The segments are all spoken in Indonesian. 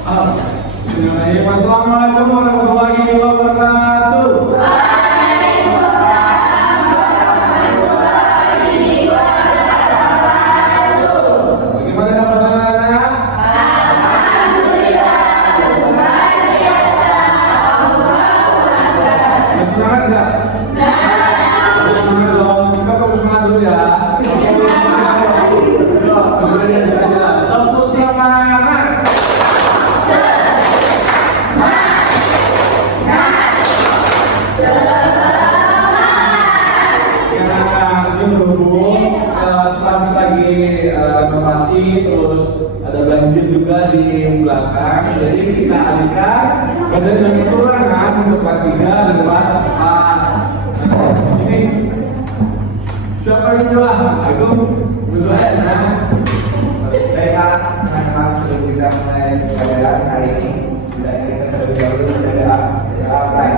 Assalamualaikum warahmatullahi wabarakatuh. Bagaimana kabar anak-anak? Masih semangat nggak? Semangat dong. Kita harus semangat dulu ya. Untuk semangat. Renovasi, terus ada banjir juga di belakang, jadi kita alihkan badan yang kekurangan untuk kelas 3 dan kelas 4. Sini siapa yang jual? Aku berdoa ya. Baik Kak, memang sebelum kita mulai pelajaran hari ini, kita ingin terlebih dahulu pelajaran apa ya?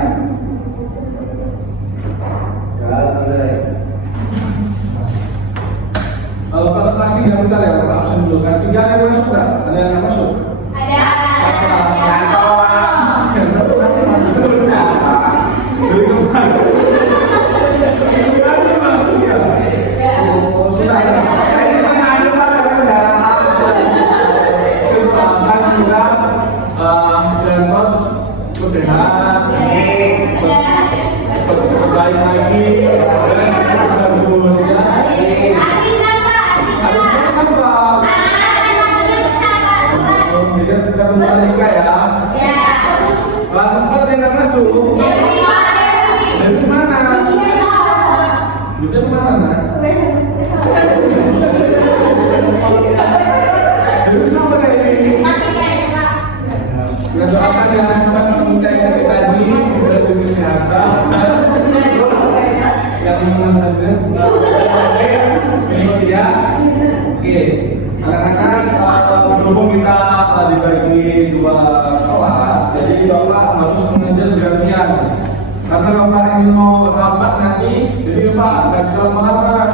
Kalau kelas 3 bentar ya, Pak absen dulu. Kelas 3 ada yang masuk nggak? Ada yang masuk? Ada. Sudah. Dari kemarin. Sudah masuk ya? Oh, sudah. Tadi semua masuk Pak, tapi udah Kelas 3 dan kos sehat, baik lagi, dan bagus ya. Jadi kita kembali juga ya. Kelas 4 yang nggak masuk. Dari mana? Dari mana? Dari mana ini? Kita doakan ya sempat semudah sakit tadi, semoga diberi kesehatan. Terus yang menang saja. Ya. Oke. Anak-anak, berhubung kita dibagi 2 kelas, jadi Bapak harus mengajar bergantian. Karena Bapak ini mau rapat nanti, jadi Bapak nggak bisa lama-lama.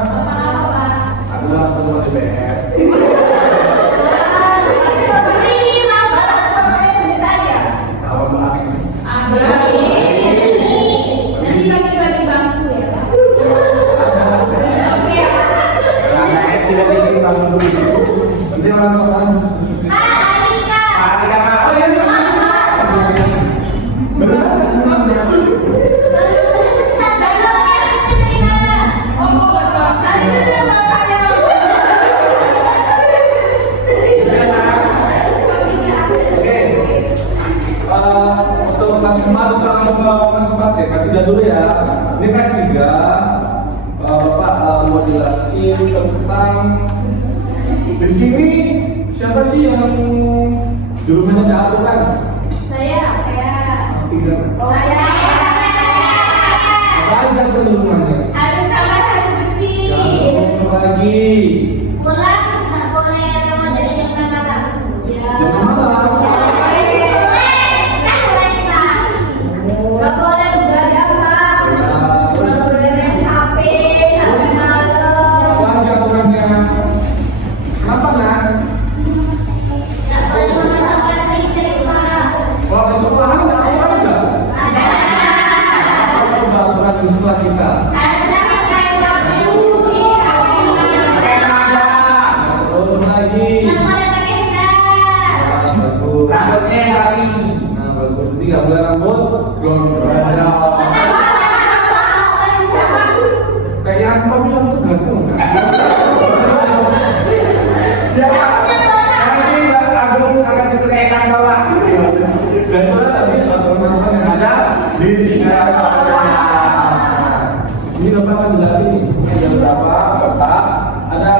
Adalah ketua DPR. Tahu Pak? Nanti kami bagi bangku ya Pak. sudah bikin bangun dulu. Nanti orang-orang. Alika. Oh iya. Benar. Untuk kelas 4 langsung ke kelas 4 ya, kelas 3 dulu ya. Ini kelas 3. Bapak mau jelasin tentang di sini siapa sih yang di rumahnya ada aturan? Saya. Tiga. Apa aja tuh di rumahnya? Harus kamar harus bersih. Yang lagi. Pulang nggak boleh lewat dari jam berapa? Ya. Jam malam. Nggak boleh begadang Pak. Terus Nggak boleh main HP sampai malam. apa aja aturannya? Kenapa kan? Nggak boleh memasukkan listrik Pak. Kalau di sekolahan ada aturan nggak? Ada. Apa coba aturan di sekolah kita? Ada pakai baju putih. Terus lagi. Nggak boleh pakai sendal. Bagus. Rambutnya rapi. Nah, bagus. Jadi nggak boleh rambut gondrong. Kayak apa bilang tuh gantung kan? Nanti Bang Agung akan cukup enak bawah. Dan mana tadi aturan-aturan yang ada di sini. Di sini Bapak akan jelasin ini jam berapa Bapak ada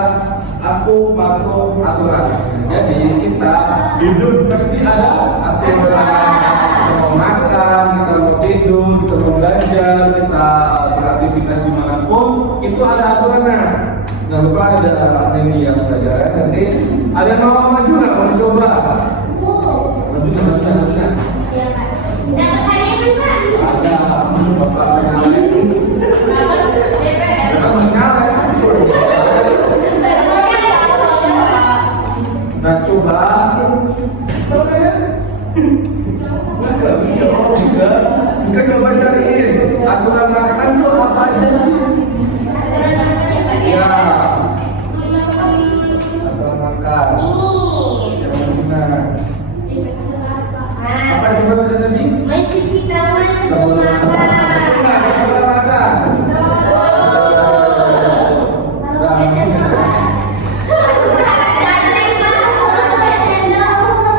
aku patuh aturan. Jadi kita hidup pasti ada aturan. Kita mau makan, kita mau tidur, kita mau belajar, kita beraktivitas dimanapun itu ada aturannya. Nah, Bapak ada ini yang pelajaran nanti ada yang mau maju nggak mau coba? Majunya. Dapat hadiah Pak. Ada Bapak nyalek. Bapak nyalek. Nah, coba Tahu kan? Enggak bisa. Kita coba cariin aturan makan tuh apa aja sih? Ya. Aturan makan. Yang benar. Apa yang kita baca tadi? Mencuci tangan sebelum makan. Aturan makan.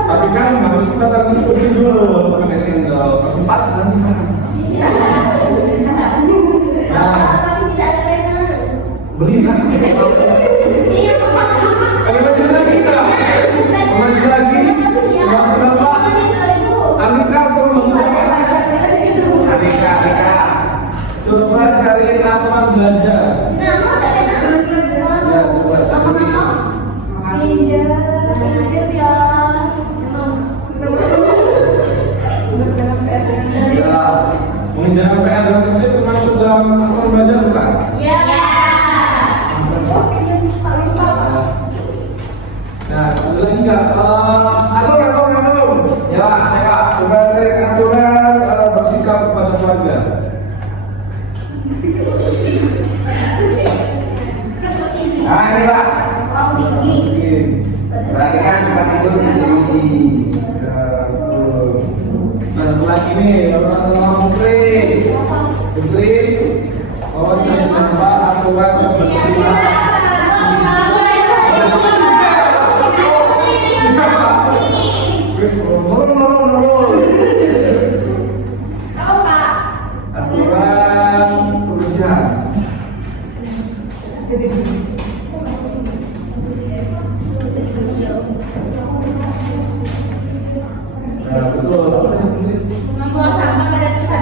Tapi kan harus kita taruh kursi dulu, pakai sendal. Keempat kan? Nah, beli kan? Kalau baju lagi tak? Masih lagi? Berapa? Anika tolong. Anika. Coba cariin aturan belajar. Ya, mengerjakan PR itu termasuk dalam aturan belajar bukan? Nah, ada lagi nggak? Aturan. Ya, saya coba cari aturan bersikap kepada keluarga. Nah, ini Pak. Perhatikan tempat tidur sendiri. Nah, satu lagi nih, orang Putri. Oh, kita coba aturan kebersihan. Nurul. Aturan kebersihan. Nah, betul.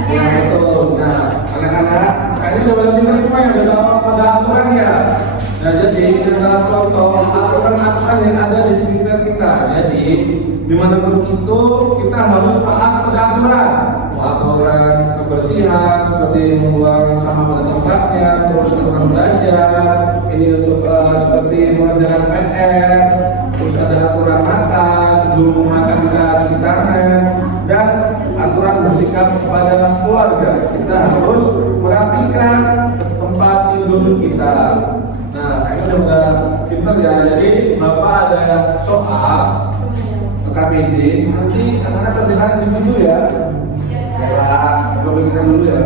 Nah, betul. Nah, anak-anak, kayaknya udah benar semua ya, udah tahu pada aturan ya. Nah, jadi kita contoh aturan-aturan yang ada di sekitar kita. Jadi, dimanapun itu kita harus taat pada aturan. Aturan kebersihan seperti membuang sampah pada tempatnya, terus aturan belajar. Ini untuk seperti mengerjakan PR. Terus ada aturan makan, sebelum makan kita cuci tangan, dan aturan bersikap kepada keluarga. Kita harus merapikan tempat tidur kita. Nah, ini udah pinter ya. Jadi Bapak ada soal KPD, nanti anak-anak terlihat di pintu ya. Ya, coba kita dulu ya.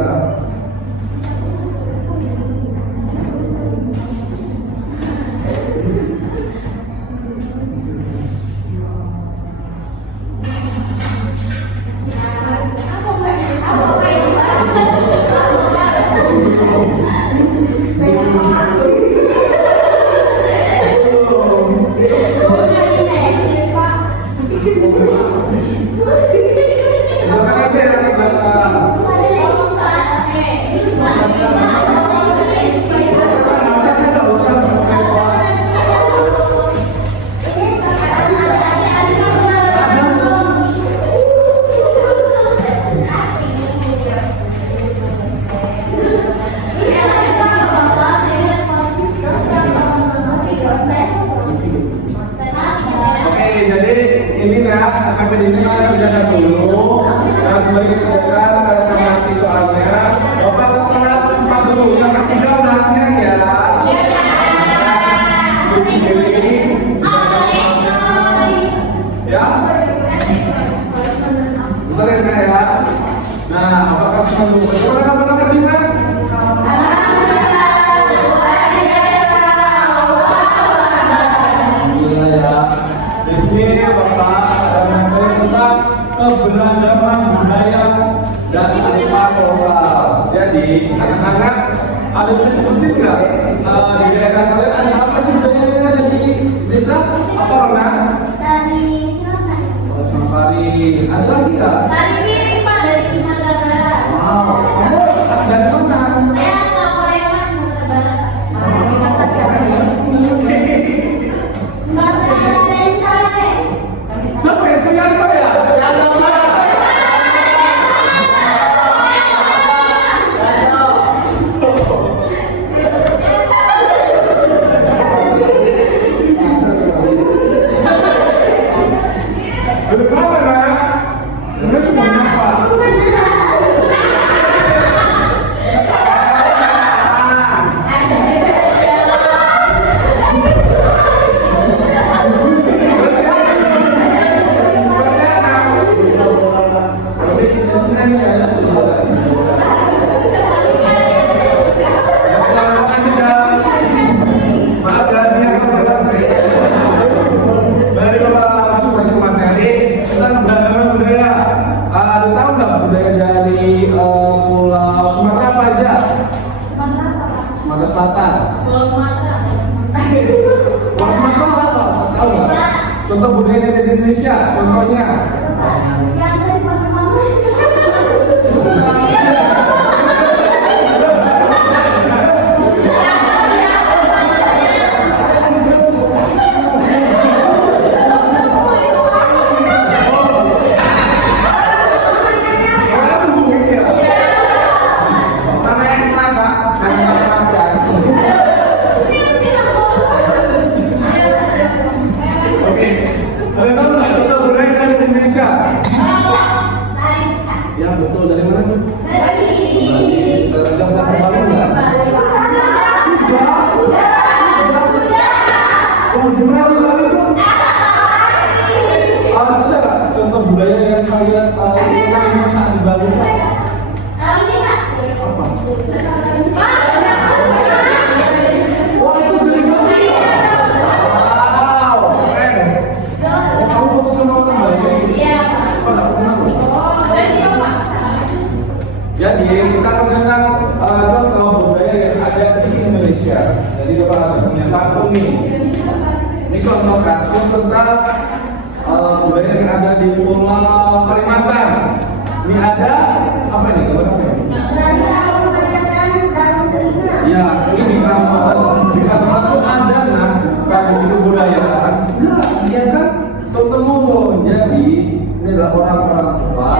KPD ini kita kerjakan dulu. Nah, sebagai kerjakan kita nanti soalnya. Bapak kelas 4 dulu, yang ketiga udah hati ya. Sendiri. Ya. Bentar ya. Nah, apakah kita dulu? Coba kamu kasih kan? Keberagaman budaya dan kearifan lokal. Jadi anak-anak ada yang seperti nggak di daerah kalian ada apa sih budayanya ada di desa? Apa Rona? Tari silakan. Oh, safari. Ada lagi nggak? Tari piring Pak dari Sumatera Barat. Wow. Kamu dari mana? Saya asal Korea Sumatera Barat. Siapa yang punya apa ya? di Indonesia? Contohnya. Namanya semua Pak. Namanya aja. Oke. Ada tahu nggak contoh budaya yang ada di Indonesia? Ya betul. Dari mana tuh? Sudah kembali nggak? Oh, generasi lalu tuh. Ada nggak contoh budaya yang kalian tahu yang masa di Bali? Apa? Wah, itu dari Bali. Wow, keren. Oh, kamu foto sama orang Bali? Oh, nggak pernah loh. Jadi kita mengenal contoh budaya yang ada di Indonesia. Jadi coba kita punya kartu nih. Ini contoh kartu tentang budaya yang ada di Pulau Kalimantan. Ini ada apa nih? Coba apa ini? Ya, ini di Kalimantan itu ada nah tradisi kebudayaan. Nah, dia kan ketemu. Jadi ini adalah orang-orang tua.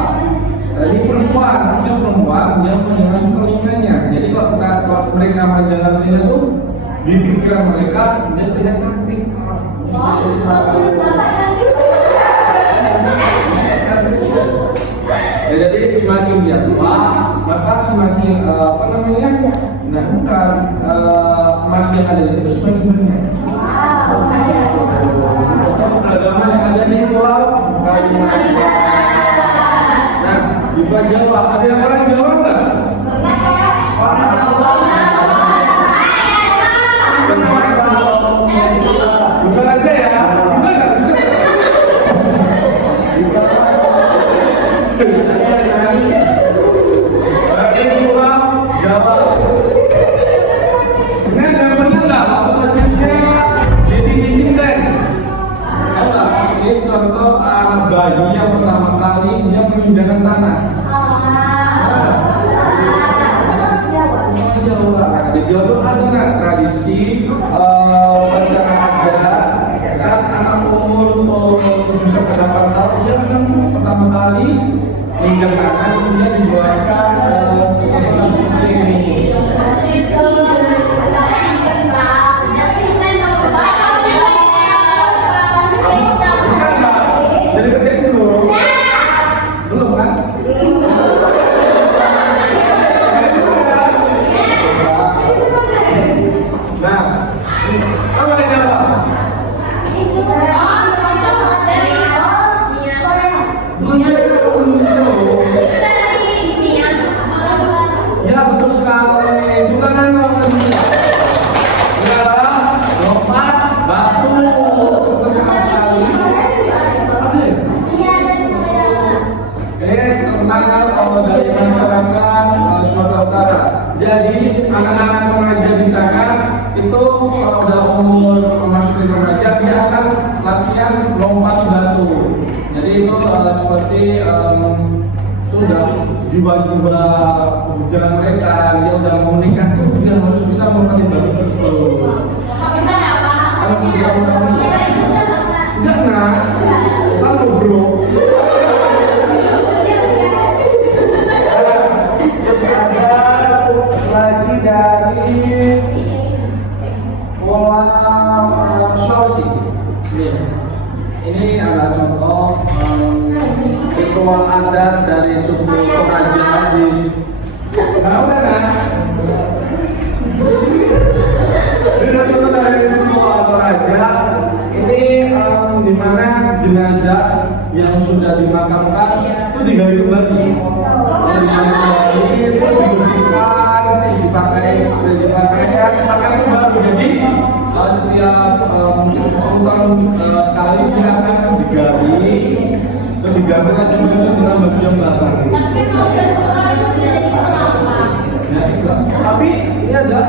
Ini perempuan yang menyerang telinganya. Jadi kalau mereka menjalan telinga itu di pikiran mereka dia tidak cantik. Ya, jadi semakin dia tua maka semakin apa namanya? Nah, bukan emas yang ada di situ semakin banyak. Atau agama yang ada di Pulau Kalimantan. Nah, di Pulau Jawa ada yang orang Jawa nggak? Orang Jawa. Bukan aja ya. Bisa nggak? Bisa. Di Pulau Jawa. Ini ada yang benar nggak? Waktu kecilnya jadi Sinten. Ini contoh anak bayi yang pertama kali dia menginjakan tanah. Jawa. Di Jawa itu ada nggak tradisi rencana adat saat anak umur 7 ke 8 tahun dia kan pertama kali menginjak tanah kemudian dibuatkan ini. Jadi kerjain dulu. Belum kan? Nah, apa yang jawab? Ya betul sekali. Itu kan lompat batu. Betul sekali. Tentang dari masyarakat Sumatera Utara. Jadi anak-anak remaja di sana itu kalau udah umur memasuki remaja dia akan latihan lompat batu. Jadi itu seperti sudah jiwa-jiwa jalan mereka dia udah mau menikah tuh dia harus bisa melompat batu tersebut. Kalau tidak enggak nah, lalu bro. Terus ada lagi dari Pulau Sulawesi. Ini adalah contoh ritual adat dari suku Toraja di mana? Ini contoh dari suku Toraja. Ini di mana jenazah yang sudah dimakamkan itu digali kembali. Itu dibersihkan, dipakai baru. Jadi setiap mungkin 10 tahun sekali dia akan digali, terus diganti lagi dengan bagian belakang. Tapi ini ada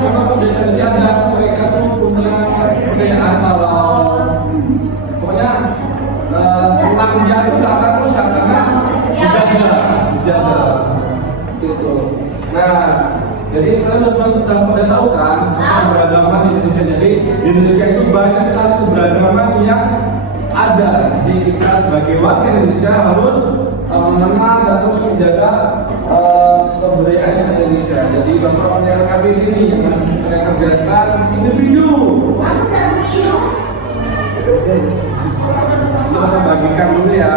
contoh kebiasaan dia ada mereka tuh punya kekayaan kalau pokoknya tulangnya itu tak akan rusak karena dijaga. Gitu. Nah, jadi kalian udah pada tahu kan keberagaman di Indonesia. Jadi di Indonesia itu banyak sekali keberagaman yang ada. Jadi kita sebagai warga Indonesia harus mengenal dan terus menjaga kebudayaan Indonesia. Jadi Bapak Pendeta kami ini yang mengerjakan individu. Kita bagikan dulu ya.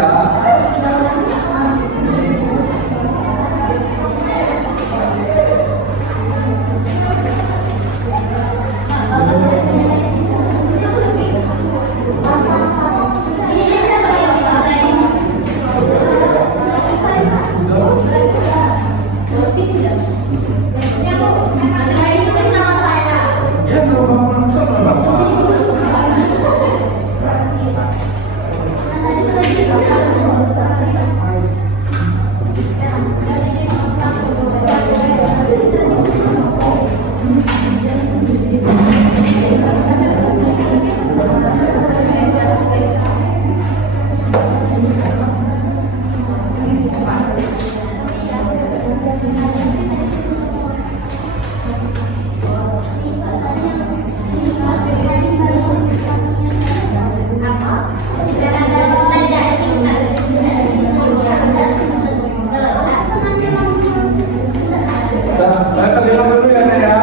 Ya, saya bilang dulu ya, Nek ya.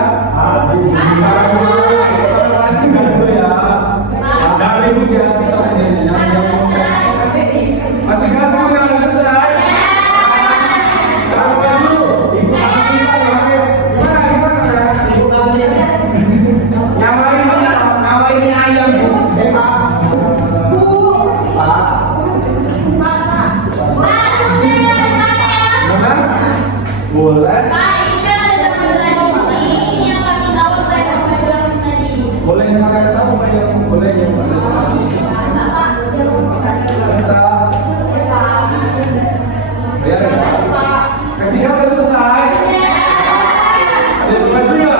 Dulu ya. Dari ibu ya kita masih kasih yang udah selesai. Gimana nama ini ayam Bu. Boleh. Boleh yang kalian tahu yang boleh yang pada sekali. Kita biar kasih yang udah selesai. Ada bukan juga.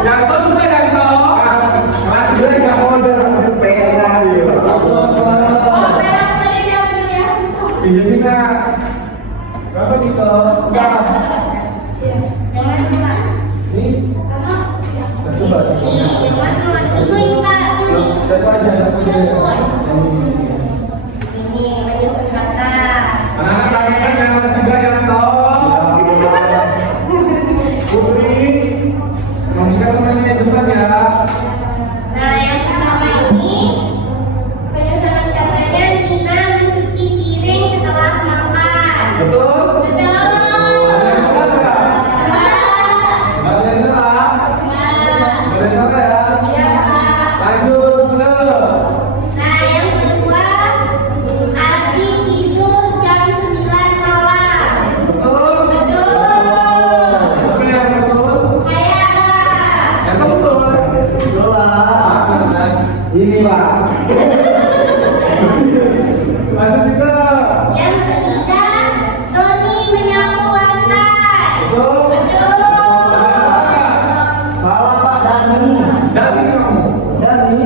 Yang tahu sudah yang tahu. Mas sudah yang order pena dia. Ini kita berapa kita? Anak-anak kalian yang ketiga yang tahu Putri Monika temannya depan ya. Nah, yang pertama ini penyusunan katanya Nina mencuci piring setelah makan. Betul? Ada yang salah? Ada yang salah ya? Lanjut ke. Nah, yang kedua Adi tidur jam 9 malam. Betul? Betul yang betul? Yang betul? Betul lah. Ini Pak. Lanjut juga. Yang ketiga Doni menyapu lantai. Betul? Salah Pak Dani. Dari kamu. Dani.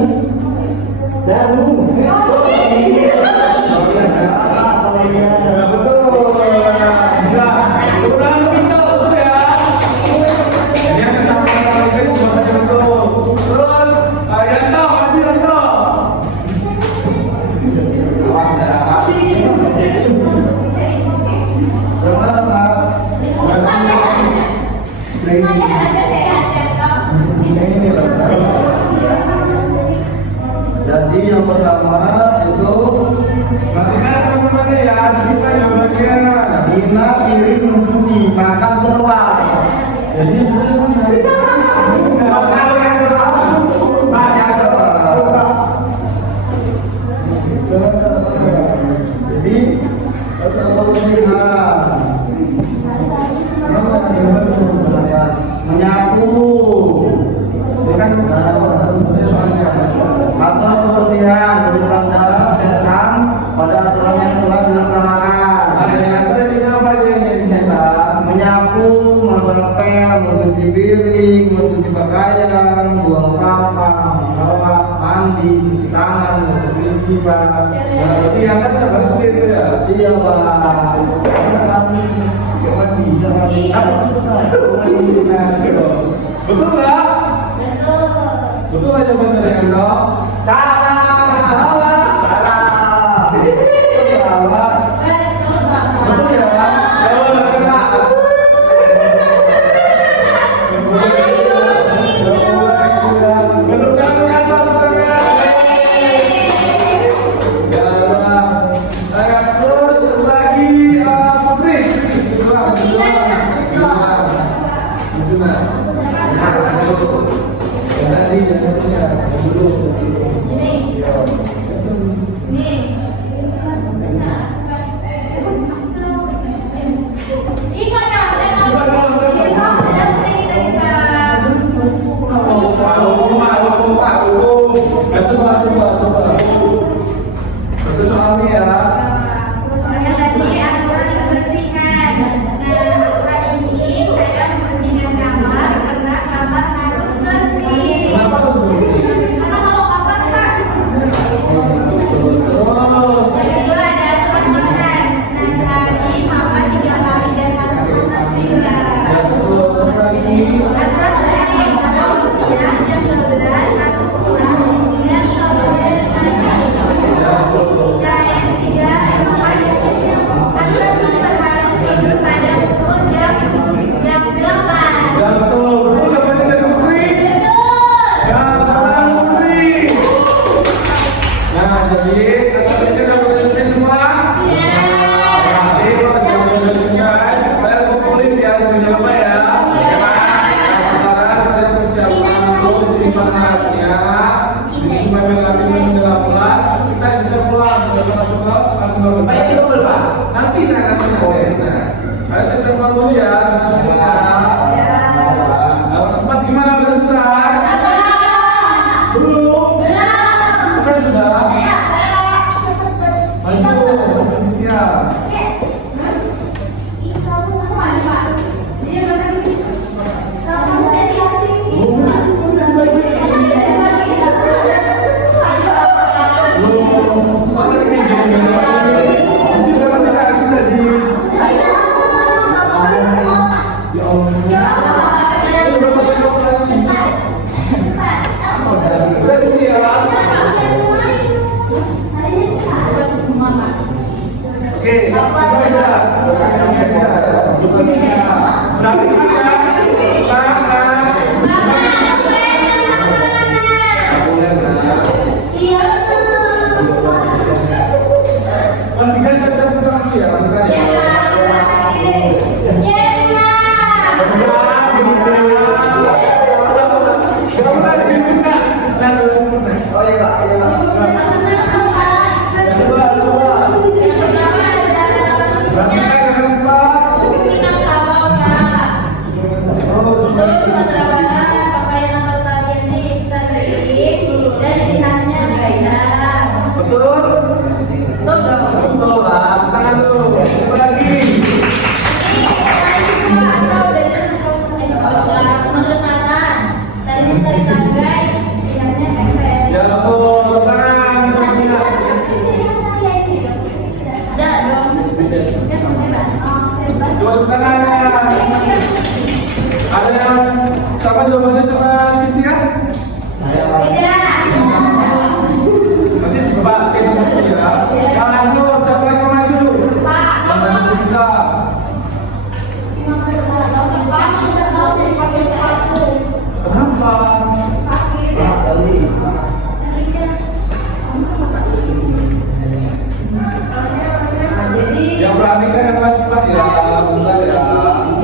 Danu. Ya, betul. Nah, kurang lebih tahu betul ya. Ini yang kesalahan itu bukan betul. Terus, yang tahu, Adi yang tahu. Awas tidak apa. Jadi yang pertama itu Perhatikan teman-temannya ya, di sini jawabannya. Nina piring mencuci, makan seruan. Jadi Kalau yang pertama banyak jadi menyapu, atur kebersihan, berpegang pada aturan yang telah dilaksanakan. Menyapu, mengepel, mencuci piring. tangan, masuk gigi, Pak. Nah, berarti yang atas harus sendiri ya. Iya, Pak. Kita kami yang mandi. Aku suka. Betul nggak? Betul. Betul aja bener ya dong. Salah. Salah. Salah. Salah. Betul, Pak. Betul ya?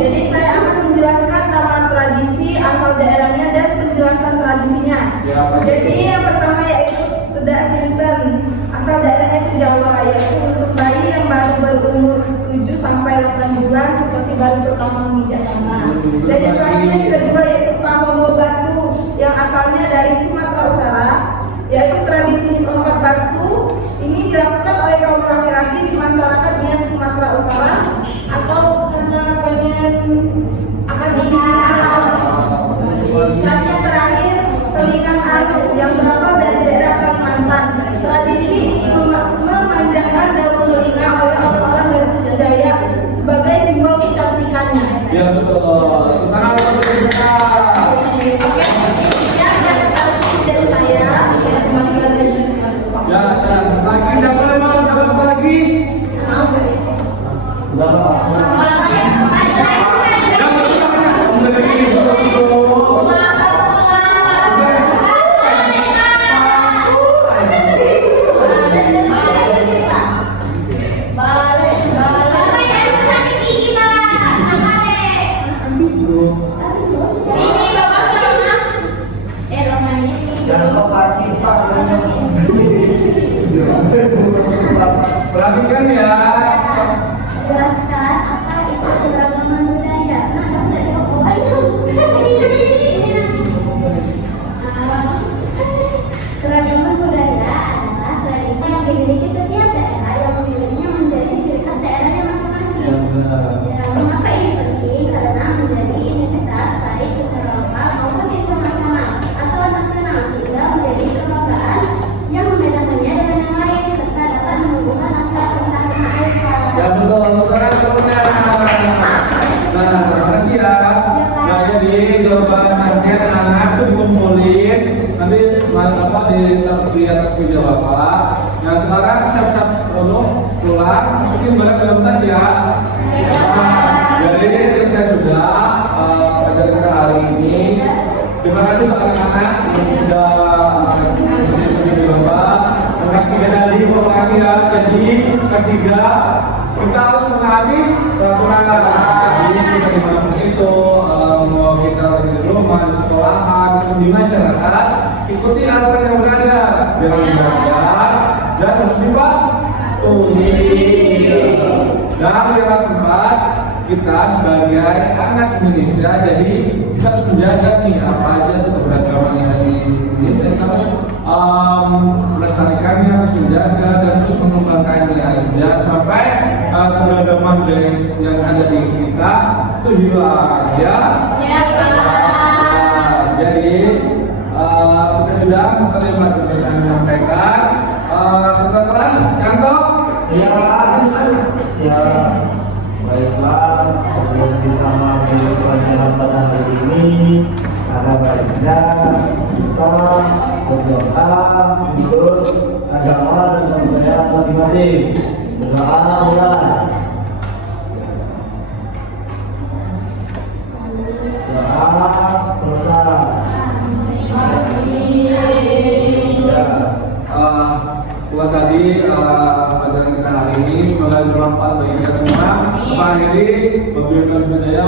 Jadi saya akan menjelaskan nama tradisi, asal daerahnya dan penjelasan tradisinya. Jadi yang pertama yaitu Tedak Sinten, asal daerahnya itu Jawa, yaitu untuk bayi yang baru berumur 7 sampai 8 bulan seperti baru pertama menginjak tanah. Dan yang selanjutnya yang kedua yaitu Pahomo Batu yang asalnya dari Sumatera Utara, yaitu tradisi lompat batu. Ini dilakukan oleh kaum laki-laki di masyarakat di Sumatera Utara atau karena pengen akan dibikin. Selanjutnya terakhir Pelikan Aru yang berasal dari daerah Kalimantan. Tradisi ini memanjangkan daun telinga oleh orang-orang dari Sriwijaya sebagai simbol kecantikannya. Ya betul. Sekarang kita buka. Oke, sekian presentasi dari saya. Ya, lagi siapa yang mau jawab lagi? Jangan lupa kita. Perhatikan ya. Jelaskan apa itu keragaman budaya. Nah, kamu nggak jawab. Keragaman budaya adalah tradisi yang dimiliki setiap daerah yang memilikinya menjadi ciri khas daerahnya masing-masing. Ya, mengapa ini penting? Karena menjadi identitas baik secara lokal maupun internasional atau nasional sehingga menjadi kelembagaan yang membedakannya dengan yang lain serta dapat menumbuhkan rasa tentang tanah air. Ya betul. Sekarang semuanya. Nah, terima kasih ya. Nah, jadi jawaban nanti anak-anak itu dikumpulin. Nanti apa di atas meja bapak. Nah, sekarang siap-siap pulang. Masukin barang dalam tas ya. Nah, jadi selesai sudah pelajaran kita hari ini. Terima kasih untuk anak-anak yang sudah di bapak. Terima kasih dari bapak ya. Jadi ketiga kita harus menaati peraturan. Jadi kita dimanapun itu, mau kita di rumah, di sekolahan, di masyarakat, ikuti aturan yang berada. Jangan melanggar dan harus dipatuhi. Dan yang sempat kita sebagai anak Indonesia, jadi kita harus menjaga nih apa aja tuh keberagaman yang ada di Indonesia. Kita harus melestarikannya, harus menjaga dan terus mengembangkannya. Jangan sampai keberagaman yang ada di kita itu hilang, ya. Jadi sudah materi yang saya sampaikan. Ketua kelas, Yanto. Ya, siap. Baiklah, sebelum kita mengambil pelajaran pada hari ini, ada baiknya kita berdoa untuk agama dan budaya masing-masing. Berdoa mulai. Doa selesai. Ya, buat tadi pelajaran kita hari ini semoga bermanfaat bagi kita semua. Pak Heri, wabillahi taufiq wal hidayah.